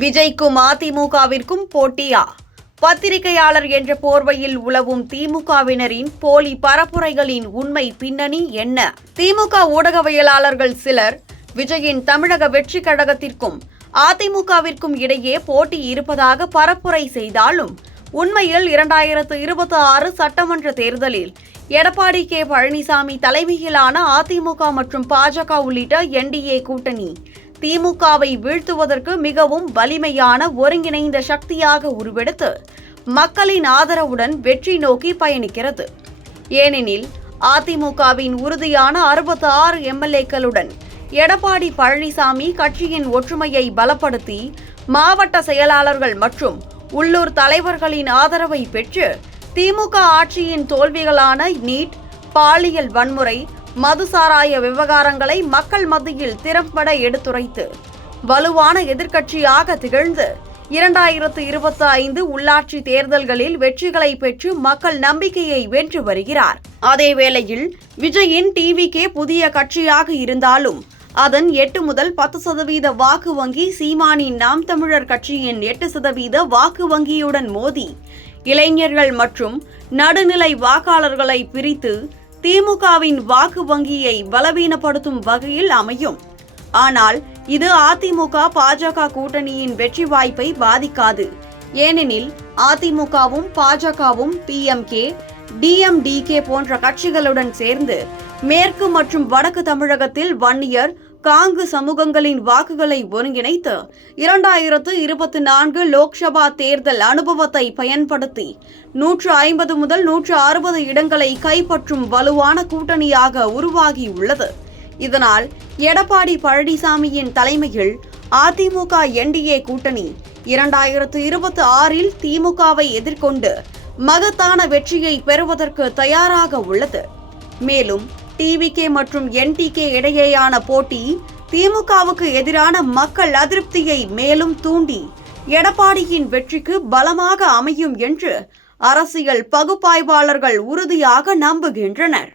விஜய்க்கும் அதிமுகவிற்கும் போட்டியா? பத்திரிகையாளர் என்ற போர்வையில் உலவும் திமுகவினரின் போலி பரப்புரைகளின் உண்மை பின்னணி என்ன? திமுக ஊடகவியலாளர்கள் சிலர் விஜயின் தமிழக வெற்றி கழகத்திற்கும் அதிமுகவிற்கும் இடையே போட்டி இருப்பதாக பரப்புரை செய்தாலும் உண்மையில் 2026 சட்டமன்ற தேர்தலில் எடப்பாடி கே பழனிசாமி தலைமையிலான அதிமுக மற்றும் பாஜக உள்ளிட்ட என்டிஏ கூட்டணி திமுகவை வீழ்த்துவதற்கு மிகவும் வலிமையான ஒருங்கிணைந்த சக்தியாக உருவெடுத்து மக்களின் ஆதரவுடன் வெற்றி நோக்கி பயணிக்கிறது. ஏனெனில் அதிமுகவின் உறுதியான 66 எம்எல்ஏக்களுடன் எடப்பாடி பழனிசாமி கட்சியின் ஒற்றுமையை பலப்படுத்தி மாவட்ட செயலாளர்கள் மற்றும் உள்ளூர் தலைவர்களின் ஆதரவை பெற்று திமுக ஆட்சியின் தோல்விகளான நீட், பாலியல் வன்முறை, மதுசாராய விவகாரங்களை மக்கள் மத்தியில் திறம்பட எடுத்துரைத்து வலுவான எதிர்க்கட்சியாக திகழ்ந்து 2025 உள்ளாட்சி தேர்தல்களில் வெற்றிகளை பெற்று மக்கள் நம்பிக்கையை வென்று வருகிறார். அதேவேளையில் விஜயின் டிவிகே புதிய கட்சியாக இருந்தாலும் அதன் 8 முதல் 10% வாக்கு வங்கி சீமானின் நாம் தமிழர் கட்சியின் 8% வாக்கு வங்கியுடன் மோதி இளைஞர்கள் மற்றும் நடுநிலை வாக்காளர்களை பிரித்து திமுகவின் வாக்கு வங்கியை பலவீனப்படுத்தும் வகையில் அமையும். ஆனால் இது அதிமுக பாஜக கூட்டணியின் வெற்றி வாய்ப்பை பாதிக்காது. ஏனெனில் அதிமுகவும் பாஜகவும் பிஎம்கே, டிஎம்டிகே போன்ற கட்சிகளுடன் சேர்ந்து மேற்கு மற்றும் வடக்கு தமிழகத்தில் வன்னியர், காங்கு சமூகங்களின் வாக்குகளை ஒருங்கிணைத்து 2024 லோக்சபா தேர்தல் அனுபவத்தை பயன்படுத்தி 150 முதல் 160 இடங்களை கைப்பற்றும் வலுவான கூட்டணியாக உருவாகியுள்ளது. இதனால் எடப்பாடி பழனிசாமியின் தலைமையில் அதிமுக என்டிஏ கூட்டணி 2026 திமுகவை எதிர்கொண்டு மகத்தான வெற்றியை பெறுவதற்கு தயாராக உள்ளது. மேலும் டிவிகே மற்றும் என்டிகே இடையேயான போட்டி திமுகவுக்கு எதிரான மக்கள் அதிருப்தியை மேலும் தூண்டி எடப்பாடியின் வெற்றிக்கு பலமாக அமையும் என்று அரசியல் பகுப்பாய்வாளர்கள் உறுதியாக நம்புகின்றனர்.